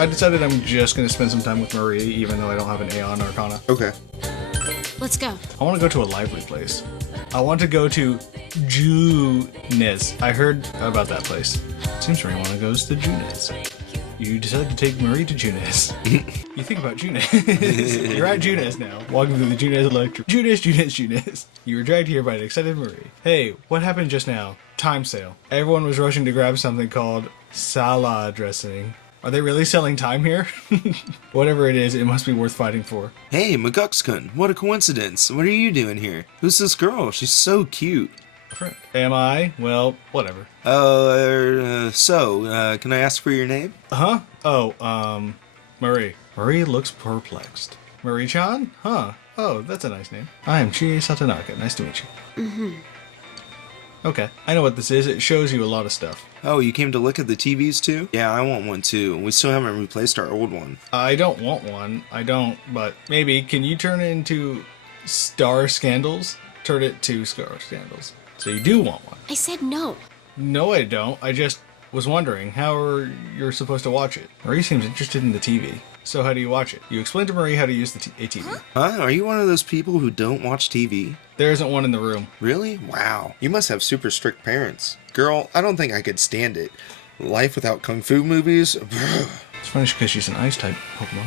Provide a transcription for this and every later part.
I decided I'm just going to spend some time with Marie, even though I don't have an A on Arcana. Okay. Let's go. I want to go to a lively place. I want to go to Junez. I heard about that place. Seems everyone goes to Junez. You decided to take Marie to Junez. You think about Junez. You're at Junez now, walking through the Junez Electric. Junez. You were dragged here by an excited Marie. Hey, what happened just now? Time sale. Everyone was rushing to grab something called salad dressing. Are they really selling time here? Whatever it is, it must be worth fighting for. Hey, McGuckskun, what a coincidence. What are you doing here? Who's this girl? She's so cute. Friend. Am I? Well, whatever. Can I ask for your name? Huh? Oh, Marie. Marie looks perplexed. Marie-chan? Huh. Oh, that's a nice name. I am Chie Satonaka. Nice to meet you. Mm-hmm. Okay, I know what this is. It shows you a lot of stuff. Oh, you came to look at the TVs too? Yeah, I want one too. We still haven't replaced our old one. I don't want one. I don't, but maybe. Can you turn it into Star Scandals? Turn it to Star Scandals. So you do want one. I said no. No, I don't. I just was wondering how you're supposed to watch it. Marie seems interested in the TV. So how do you watch it? You explain to Marie how to use the ATV. Huh? Are you one of those people who don't watch TV? There isn't one in the room. Really? Wow. You must have super strict parents. Girl, I don't think I could stand it. Life without kung fu movies? It's funny because she's an ice-type Pokemon.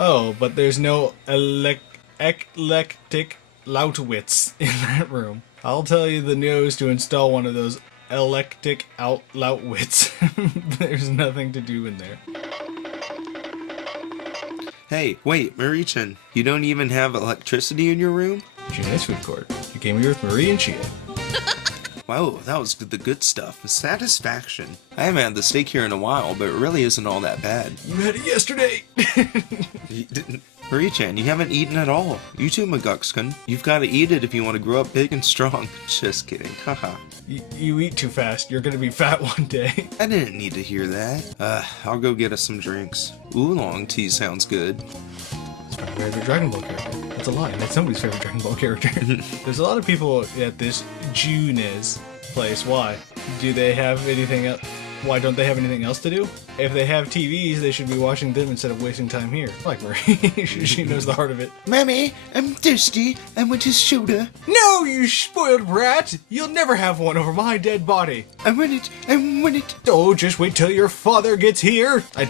Oh, but there's no eclectic Loudwitz in that room. I'll tell you the nose to install one of those electric Loudwitz. There's nothing to do in there. Hey, wait, Marie-chan, you don't even have electricity in your room? Gina's food court. You came here with Marie and Chie. Wow, that was the good stuff. Satisfaction. I haven't had the steak here in a while, but it really isn't all that bad. You had it yesterday. Marie-chan, you haven't eaten at all. You too, McGuckskun. You've got to eat it if you want to grow up big and strong. Just kidding. Haha. You eat too fast. You're gonna be fat one day. I didn't need to hear that. I'll go get us some drinks. Oolong tea sounds good. It's my favorite Dragon Ball character. That's a lie. That's somebody's favorite Dragon Ball character. There's a lot of people at this Junez place. Why? Do they have anything else? Why don't they have anything else to do? If they have TVs, they should be watching them instead of wasting time here. Like Marie. She knows the heart of it. Mommy, I'm thirsty. I want a soda. No, you spoiled brat! You'll never have one over my dead body. I want it. I want it. Oh, just wait till your father gets here. I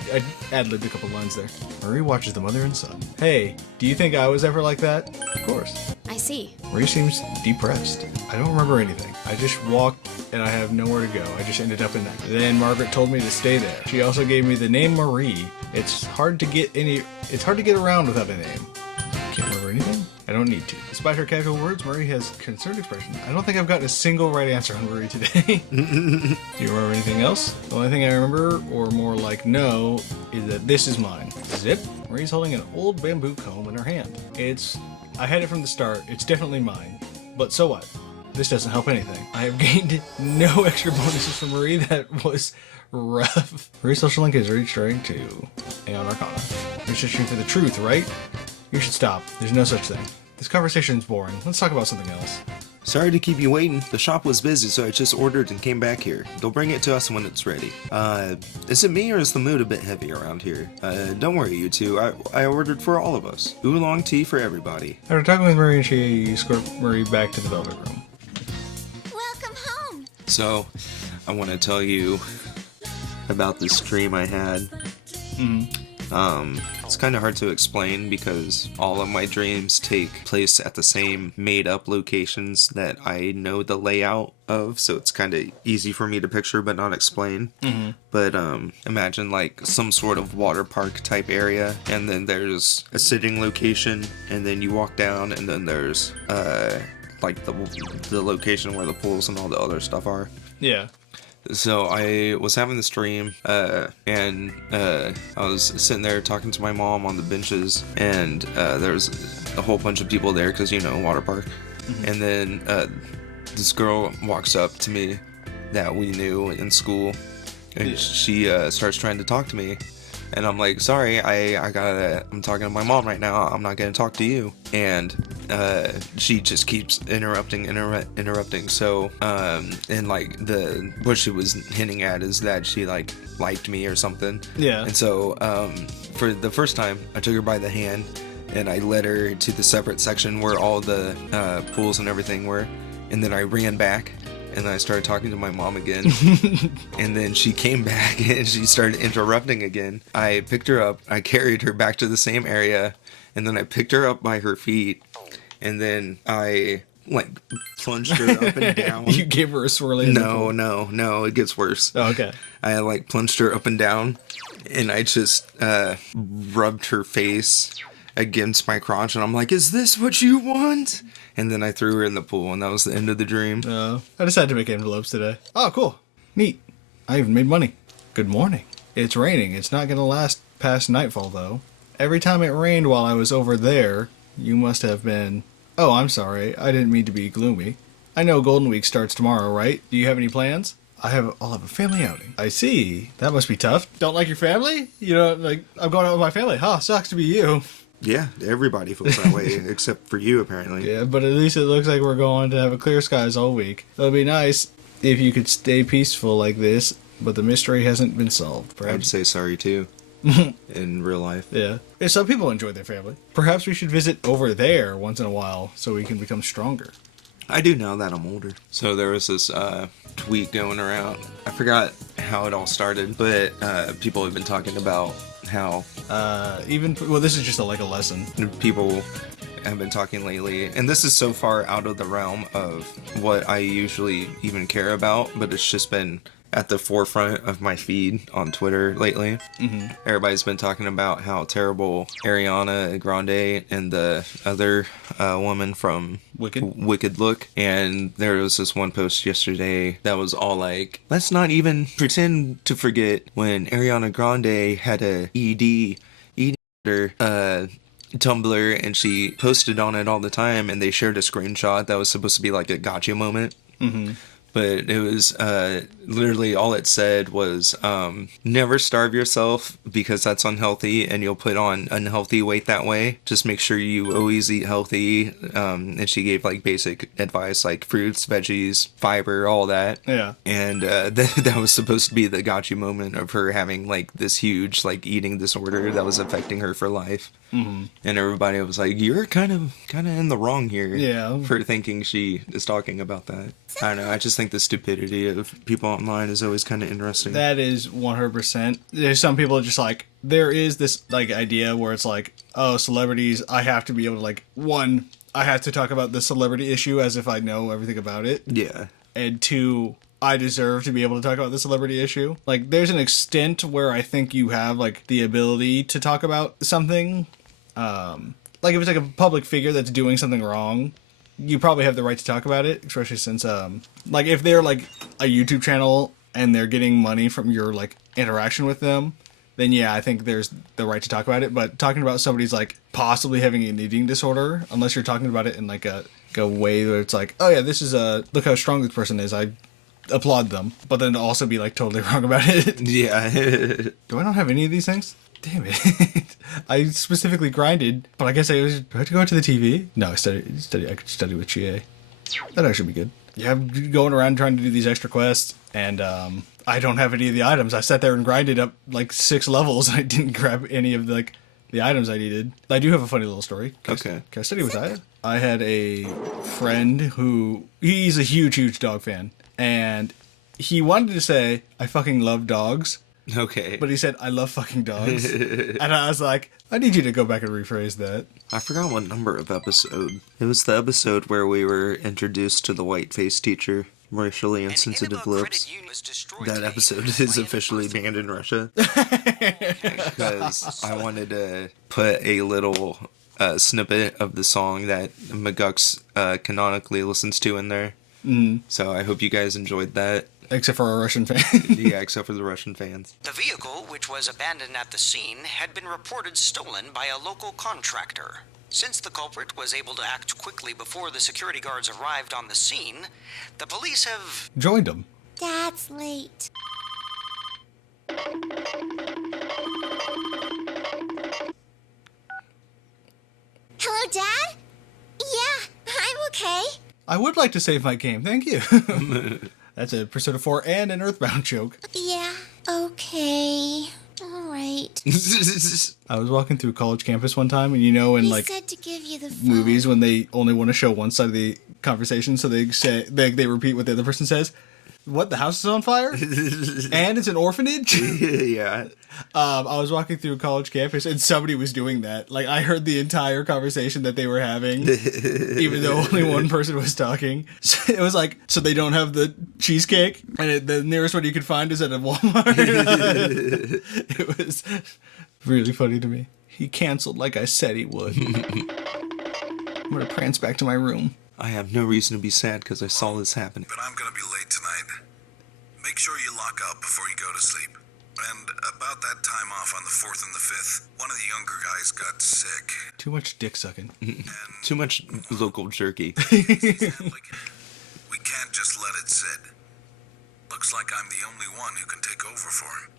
ad-libbed a couple lines there. Marie watches the mother and son. Hey, do you think I was ever like that? Of course. I see. Marie seems depressed. I don't remember anything. I just walked and I have nowhere to go. I just ended up in that. Then Margaret told me to stay there. She also gave me the name Marie. It's hard to get around without a name. Can't remember anything? I don't need to. Despite her casual words, Marie has concerned expression. I don't think I've gotten a single right answer on Marie today. Do you remember anything else? The only thing I remember, or more like no, is that this is mine. Zip. Marie's holding an old bamboo comb in her hand. I had it from the start. It's definitely mine. But so what? This doesn't help anything. I have gained no extra bonuses from Marie. That was rough. Marie's social link is registering to Aeon Arcana. You're searching for the truth, right? You should stop. There's no such thing. This conversation's boring. Let's talk about something else. Sorry to keep you waiting. The shop was busy, so I just ordered and came back here. They'll bring it to us when it's ready. Is it me or is the mood a bit heavy around here? Don't worry, you two. I ordered for all of us. Oolong tea for everybody. After talking with Marie and she escort Marie back to the Velvet Room. Welcome home. So, I want to tell you about this dream I had. It's kind of hard to explain because all of my dreams take place at the same made-up locations that I know the layout of, so it's kind of easy for me to picture but not explain. But imagine like some sort of water park type area, and then there's a sitting location, and then you walk down, and then there's like the location where the pools and all the other stuff are. Yeah. So I was having this dream, and I was sitting there talking to my mom on the benches, and there was a whole bunch of people there because, you know, water park. And then this girl walks up to me that we knew in school, and she starts trying to talk to me. And I'm like, sorry, I'm talking to my mom right now. I'm not going to talk to you. And she just keeps interrupting. So, and like what she was hinting at is that she like liked me or something. Yeah. And so, for the first time, I took her by the hand and I led her to the separate section where all the pools and everything were, and then I ran back. And then I started talking to my mom again. And then she came back and she started interrupting again. I picked her up. I carried her back to the same area. And then I picked her up by her feet. And then I, like, plunged her up and down. You gave her a swirly? No. It gets worse. Oh, okay. I, like, plunged her up and down. And I just rubbed her face against my crotch. And I'm like, is this what you want? And then I threw her in the pool, and that was the end of the dream. I decided to make envelopes today. Oh, cool. Neat. I even made money. Good morning. It's raining. It's not going to last past nightfall, though. Every time it rained while I was over there, you must have been... Oh, I'm sorry. I didn't mean to be gloomy. I know Golden Week starts tomorrow, right? Do you have any plans? I'll have a family outing. I see. That must be tough. Don't like your family? You know, like, I'm going out with my family. Huh, sucks to be you. Yeah, everybody feels that way, except for you, apparently. Yeah, but at least it looks like we're going to have a clear skies all week. It would be nice if you could stay peaceful like this, but the mystery hasn't been solved. Perhaps. I'd say sorry, too, in real life. Yeah. Some people enjoy their family. Perhaps we should visit over there once in a while so we can become stronger. I do now that I'm older. So there was this tweet going around. I forgot how it all started, but people have been talking about how this is just a lesson. People have been talking lately, and this is so far out of the realm of what I usually even care about, but it's just been at the forefront of my feed on Twitter lately. Everybody's been talking about how terrible Ariana Grande and the other woman from Wicked look. And there was this one post yesterday that was all like, let's not even pretend to forget when Ariana Grande had a ED Tumblr, and she posted on it all the time, and they shared a screenshot that was supposed to be like a gotcha moment. But it was literally all it said was never starve yourself because that's unhealthy and you'll put on unhealthy weight that way. Just make sure you always eat healthy. And she gave like basic advice like fruits, veggies, fiber, all that. Yeah. And that was supposed to be the gotcha moment of her having like this huge like eating disorder that was affecting her for life. And everybody was like, you're kind of in the wrong here. Yeah. For thinking she is talking about that. I don't know. I just think the stupidity of people online is always kind of interesting. That is 100%. There's some people just like, there is this like idea where it's like, oh, celebrities, I have to be able to like, one, I have to talk about the celebrity issue as if I know everything about it. Yeah. And two, I deserve to be able to talk about the celebrity issue. Like, there's an extent where I think you have like the ability to talk about something. Like if it's like a public figure that's doing something wrong, you probably have the right to talk about it, especially since, like, if they're, like, a YouTube channel and they're getting money from your, like, interaction with them, then, yeah, I think there's the right to talk about it. But talking about somebody's, like, possibly having an eating disorder, unless you're talking about it in, like, a way where it's like, oh, yeah, this is look how strong this person is. I applaud them. But then to also be, like, totally wrong about it. Yeah. Do I not have any of these things? Damn it. I specifically grinded, but I guess do I have to go to the TV? No, I could study with GA. That'd actually be good. Yeah, I'm going around trying to do these extra quests, and I don't have any of the items. I sat there and grinded up like 6 levels, and I didn't grab any of the items I needed. I do have a funny little story. Can I study with Aya? I had a friend who, he's a huge dog fan, and he wanted to say, I fucking love dogs. Okay. But he said, I love fucking dogs. And I was like, I need you to go back and rephrase that. I forgot what number of episode. It was the episode where we were introduced to the white-faced teacher, racially insensitive lips. That episode is officially banned in Russia. Because I wanted to put a little snippet of the song that McGucks canonically listens to in there. So I hope you guys enjoyed that. Except for our Russian fans. Yeah, except for the Russian fans. The vehicle, which was abandoned at the scene, had been reported stolen by a local contractor. Since the culprit was able to act quickly before the security guards arrived on the scene, the police have joined them. Dad's late. Hello, Dad? Okay. I would like to save my game, thank you. That's a Persona 4 and an Earthbound joke. Yeah, okay. All right. I was walking through college campus one time, and in He like said to give you the phone. movies when they only want to show one side of the conversation, so they say they repeat what the other person says. What, the house is on fire? And it's an orphanage? Yeah. I was walking through college campus and somebody was doing that. Like, I heard the entire conversation that they were having, even though only one person was talking. So it was like, so they don't have the cheesecake? And the nearest one you could find is at a Walmart. It was really funny to me. He canceled like I said he would. I'm going to prance back to my room. I have no reason to be sad because I saw this happening. But I'm gonna be late tonight. Make sure you lock up before you go to sleep. And about that time off on the 4th and the 5th, one of the younger guys got sick. Too much dick sucking. Too much local jerky. We can't just let it sit. Looks like I'm the only one who can take over for him.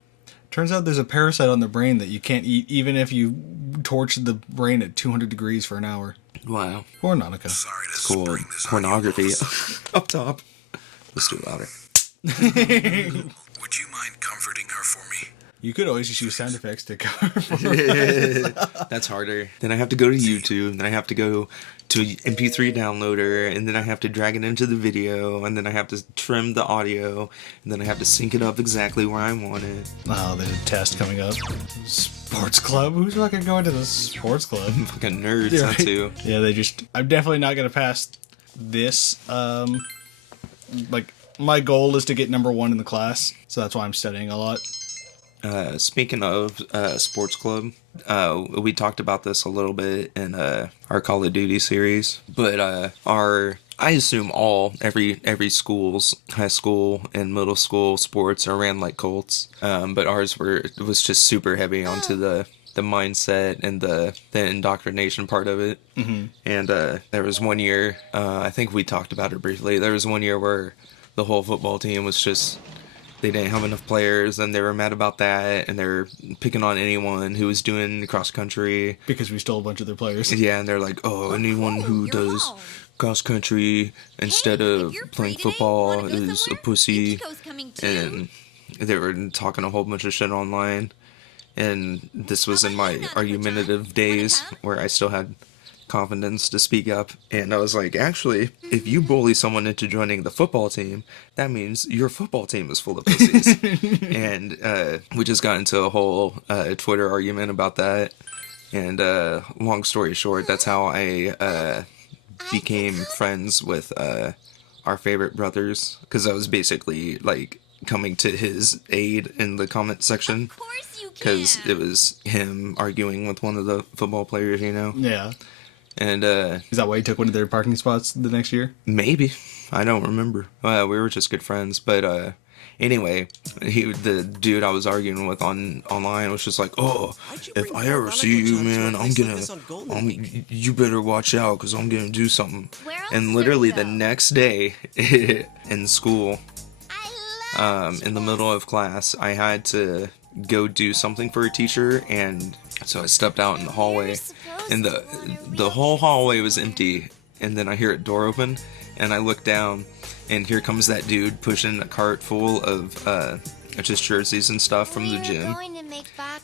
Turns out there's a parasite on the brain that you can't eat even if you torch the brain at 200 degrees for an hour. Wow. Or Nautica. Sorry to Cool. spring this on you all of a Pornography sudden. up top. Let's do it louder. Would you mind comforting her for me? You could always just use sound effects to cover for it. That's harder. Then I have to go to YouTube, then I have to go to an MP3 downloader, and then I have to drag it into the video, and then I have to trim the audio, and then I have to sync it up exactly where I want it. Oh, there's a test coming up. Sports club? Who's fucking going to the sports club? Fucking nerds, Yeah, that too. Yeah, I'm definitely not going to pass this. My goal is to get number 1 in the class, so that's why I'm studying a lot. Speaking of sports club, we talked about this a little bit in our Call of Duty series, but I assume every school's high school and middle school sports are ran like cults, but ours was just super heavy onto the mindset and the indoctrination part of it. Mm-hmm. And there was one year, I think we talked about it briefly, there was one year where the whole football team was just, they didn't have enough players, and they were mad about that, and they're picking on anyone who was doing cross country. Because we stole a bunch of their players. Yeah, and they're like, oh, anyone who does cross country instead of playing football is a pussy. And they were talking a whole bunch of shit online. And this was in my argumentative days where I still had confidence to speak up, and I was like, actually, if you bully someone into joining the football team, that means your football team is full of pussies. And we just got into a whole Twitter argument about that, and long story short, that's how I became friends with our favorite brothers, because I was basically like coming to his aid in the comment section, because it was him arguing with one of the football players, Yeah. And Is that why you took one of their parking spots the next year? maybe, I don't remember. We were just good friends, but anyway, the dude I was arguing with online was just like, oh, if I ever see you, man, you better watch out, because I'm gonna do something. And literally the next day in school, in the middle of class, I had to go do something for a teacher, and so I stepped out in the hallway, and the whole hallway was empty, and then I hear a door open, and I look down, and here comes that dude pushing a cart full of just jerseys and stuff from the gym,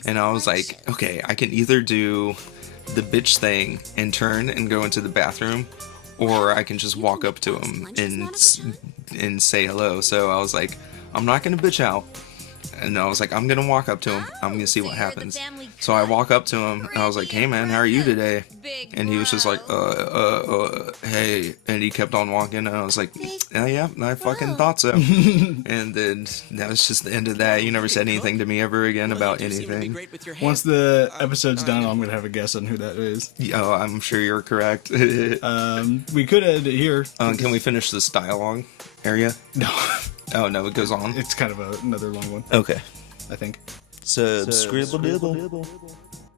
and I was like, okay, I can either do the bitch thing and turn and go into the bathroom, or I can just walk up to him and say hello. So I was like, I'm not gonna bitch out. And I was like, I'm gonna walk up to him. I'm gonna see what happens. So I walk up to him, and I was like, hey man, how are you today? And he was just like, hey. And he kept on walking, and I was like, yeah, I fucking thought so. And then that was just the end of that. You never said anything to me ever again about anything. Once the episode's done, I'm going to have a guess on who that is. Oh, I'm sure you're correct. We could end it here. Can we finish this dialogue area? No. Oh, no, it goes on. It's kind of another long one. Okay. I think. Subscribble dibble.